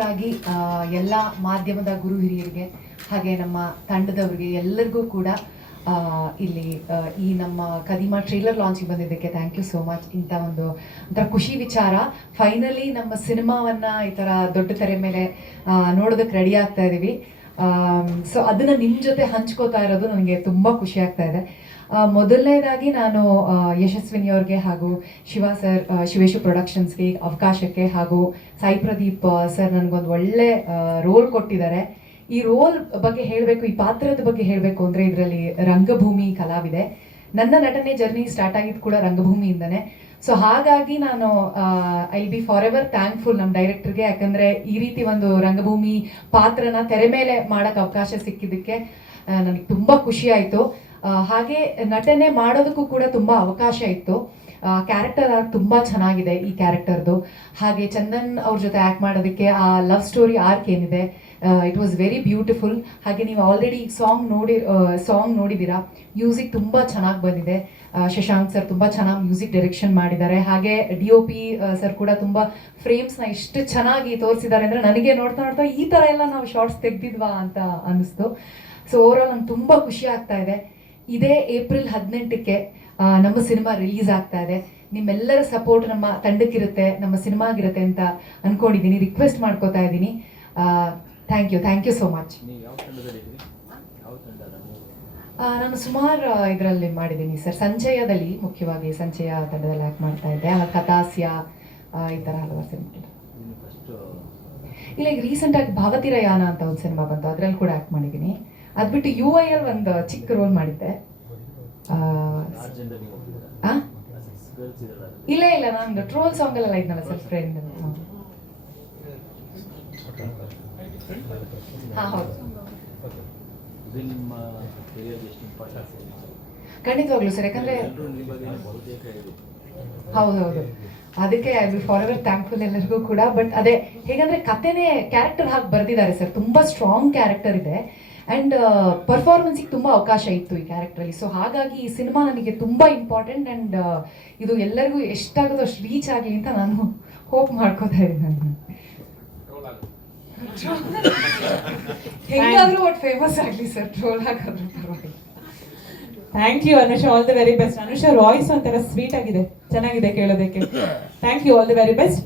ಮೊದಲನೇದಾಗಿ ಎಲ್ಲ ಮಾಧ್ಯಮದ ಗುರು ಹಿರಿಯರಿಗೆ ಹಾಗೆ ನಮ್ಮ ತಂಡದವರಿಗೆ ಎಲ್ಲರಿಗೂ ಕೂಡ ಇಲ್ಲಿ ಈ ನಮ್ಮ ಕದಿಮಾ ಟ್ರೇಲರ್ ಲಾಂಚಿಗೆ ಬಂದಿದ್ದಕ್ಕೆ ಥ್ಯಾಂಕ್ ಯು ಸೋ ಮಚ್. ಇಂಥ ಒಂಥರ ಖುಷಿ ವಿಚಾರ, ಫೈನಲಿ ನಮ್ಮ ಸಿನಿಮಾವನ್ನು ಈ ಥರ ದೊಡ್ಡ ತೆರೆ ಮೇಲೆ ನೋಡೋದಕ್ಕೆ ರೆಡಿ ಆಗ್ತಾ ಇದ್ದೀವಿ. ಸೊ ಅದನ್ನು ನಿಮ್ಮ ಜೊತೆ ಹಂಚ್ಕೋತಾ ಇರೋದು ನನಗೆ ತುಂಬ ಖುಷಿ ಆಗ್ತಾ ಇದೆ. ಮೊದಲನೇದಾಗಿ ನಾನು ಯಶಸ್ವಿನಿ ಅವ್ರಿಗೆ ಹಾಗೂ ಶಿವೇಶು ಪ್ರೊಡಕ್ಷನ್ಸ್ಗೆ ಅವಕಾಶಕ್ಕೆ ಹಾಗೂ ಸಾಯಿ ಪ್ರದೀಪ್ ಸರ್ ನನಗೊಂದು ಒಳ್ಳೆ ರೋಲ್ ಕೊಟ್ಟಿದ್ದಾರೆ. ಈ ರೋಲ್ ಬಗ್ಗೆ ಹೇಳಬೇಕು, ಈ ಪಾತ್ರದ ಬಗ್ಗೆ ಹೇಳಬೇಕು ಅಂದರೆ ಇದರಲ್ಲಿ ರಂಗಭೂಮಿ ಕಲಾವಿದೆ. ನನ್ನ ನಟನೆ ಜರ್ನಿ ಸ್ಟಾರ್ಟ್ ಆಗಿದ್ದು ಕೂಡ ರಂಗಭೂಮಿಯಿಂದನೇ. ಸೊ ಹಾಗಾಗಿ ನಾನು I B for ever thankful ನಮ್ಮ ಡೈರೆಕ್ಟರ್ಗೆ, ಯಾಕಂದರೆ ಈ ರೀತಿ ಒಂದು ರಂಗಭೂಮಿ ಪಾತ್ರನ ತೆರೆ ಮೇಲೆ ಮಾಡೋಕ್ಕೆ ಅವಕಾಶ ಸಿಕ್ಕಿದ್ದಕ್ಕೆ ನನಗೆ ತುಂಬ ಖುಷಿ ಆಯಿತು. ಹಾಗೆ ನಟನೆ ಮಾಡೋದಕ್ಕೂ ಕೂಡ ತುಂಬ ಅವಕಾಶ ಇತ್ತು. ಕ್ಯಾರೆಕ್ಟರ್ ಆರ್ಕ್ ತುಂಬ ಚೆನ್ನಾಗಿದೆ ಈ ಕ್ಯಾರೆಕ್ಟರ್ದು. ಹಾಗೆ ಚಂದನ್ ಅವ್ರ ಜೊತೆ ಆ್ಯಕ್ಟ್ ಮಾಡೋದಕ್ಕೆ ಆ ಲವ್ ಸ್ಟೋರಿ ಆರ್ಕ್ ಏನಿದೆ, ಇಟ್ ವಾಸ್ ವೆರಿ ಬ್ಯೂಟಿಫುಲ್. ಹಾಗೆ ನೀವು ಆಲ್ರೆಡಿ ಸಾಂಗ್ ನೋಡಿದ್ದೀರಾ, ಮ್ಯೂಸಿಕ್ ತುಂಬ ಚೆನ್ನಾಗಿ ಬಂದಿದೆ. ಶಶಾಂಕ್ ಸರ್ ತುಂಬ ಚೆನ್ನಾಗಿ ಮ್ಯೂಸಿಕ್ ಡೈರೆಕ್ಷನ್ ಮಾಡಿದ್ದಾರೆ. ಹಾಗೆ DOP ಸರ್ ಕೂಡ ತುಂಬ ಫ್ರೇಮ್ಸ್ನ ಎಷ್ಟು ಚೆನ್ನಾಗಿ ತೋರಿಸಿದ್ದಾರೆ ಅಂದರೆ ನನಗೆ ನೋಡ್ತಾ ನೋಡ್ತಾ ಈ ಥರ ಎಲ್ಲ ನಾವು ಶಾರ್ಟ್ಸ್ ತೆಗ್ದಿದ್ವಾ ಅಂತ ಅನ್ನಿಸ್ತು. ಸೊ ಓವರಾಲ್ ನಂಗೆ ತುಂಬ ಖುಷಿ ಆಗ್ತಾ ಇದೆ. ಇದೇ ಏಪ್ರಿಲ್ 18ಕ್ಕೆ ನಮ್ಮ ಸಿನಿಮಾ ರಿಲೀಸ್ ಆಗ್ತಾ ಇದೆ. ನಿಮ್ಮೆಲ್ಲರ ಸಪೋರ್ಟ್ ನಮ್ಮ ತಂಡಕ್ಕಿರುತ್ತೆ, ನಮ್ಮ ಸಿನಿಮಾಗಿರುತ್ತೆ ಅಂತ ಅನ್ಕೊಂಡಿದ್ದೀನಿ, ರಿಕ್ವೆಸ್ಟ್ ಮಾಡ್ಕೋತಾ ಇದ್ದೀನಿ. Thank you so much. ನಾನು ಸುಮಾರು ಇದರಲ್ಲಿ ಮಾಡಿದ್ದೀನಿ ಸರ್. ಸಂಚಯದಲ್ಲಿ, ಮುಖ್ಯವಾಗಿ ಸಂಚಯ ತಂಡದಲ್ಲಿ ಆ್ಯಕ್ಟ್ ಮಾಡ್ತಾ ಇದ್ದೆ. ಕಥಾಸ್ಯ ಈ ಥರ ಹಲವಾರು ಸಿನಿಮಾ. ಇಲ್ಲ, ಈಗ ರೀಸೆಂಟಾಗಿ ಭಾವತಿರಯಾನ ಅಂತ ಒಂದು ಸಿನಿಮಾ ಬಂತು, ಅದರಲ್ಲಿ ಕೂಡ ಆ್ಯಕ್ಟ್ ಮಾಡಿದ್ದೀನಿ. ಅದು ಬಿಟ್ಟು UIL ಒಂದು ಚಿಕ್ಕ ರೋಲ್ ಮಾಡಿದ್ದೆ. ಇಲ್ಲ ನಂದು ಟ್ರೋಲ್ ಸಾಂಗ್ ಎಲ್ಲ ಇದ್ನಲ್ಲ ಸರ್, ಫ್ರೆಂಡ್. ಹೌದು, ಖಂಡಿತವಾಗ್ಲೂ ಸರ್. ಯಾಕಂದ್ರೆ ಹೌದು, ಅದಕ್ಕೆ I will for ever thankful ಎಲ್ಲರಿಗೂ ಕೂಡ. ಬಟ್ ಅದೇ ಹೇಗಂದ್ರೆ ಕಥೆನೇ ಕ್ಯಾರೆಕ್ಟರ್ ಹಾಕಿ ಬರ್ದಿದ್ದಾರೆ ಸರ್. ತುಂಬಾ ಸ್ಟ್ರಾಂಗ್ ಕ್ಯಾರೆಕ್ಟರ್ ಇದೆ ಆ್ಯಂಡ್ ಪರ್ಫಾರ್ಮೆನ್ಸಿಗೆ ತುಂಬ ಅವಕಾಶ ಇತ್ತು ಈ ಕ್ಯಾರೆಕ್ಟ್ರಲ್ಲಿ. ಸೊ ಹಾಗಾಗಿ ಈ ಸಿನಿಮಾ ನನಗೆ ತುಂಬ ಇಂಪಾರ್ಟೆಂಟ್ ಆ್ಯಂಡ್ ಇದು ಎಲ್ಲರಿಗೂ ಎಷ್ಟಾಗೋದು ಅಷ್ಟು ರೀಚ್ ಆಗಲಿ ಅಂತ ನಾನು ಹೋಪ್ ಮಾಡ್ಕೋತಾ ಇದ್ದೀನಿ. ಹೆಂಗಾದ್ರೂ ಒಟ್ಟು ಫೇಮಸ್ ಆಗಲಿ ಸರ್, ಟ್ರೋಲ್ ಹಾಕಾದ್ರೂ ಪರವಾಗಿಲ್ಲ. Thank you Anusha, all the very best. Anusha voice ಒಂಥರ ಸ್ವೀಟ್ ಆಗಿದೆ, ಚೆನ್ನಾಗಿದೆ ಕೇಳೋದಕ್ಕೆ. Thank you, all the very best.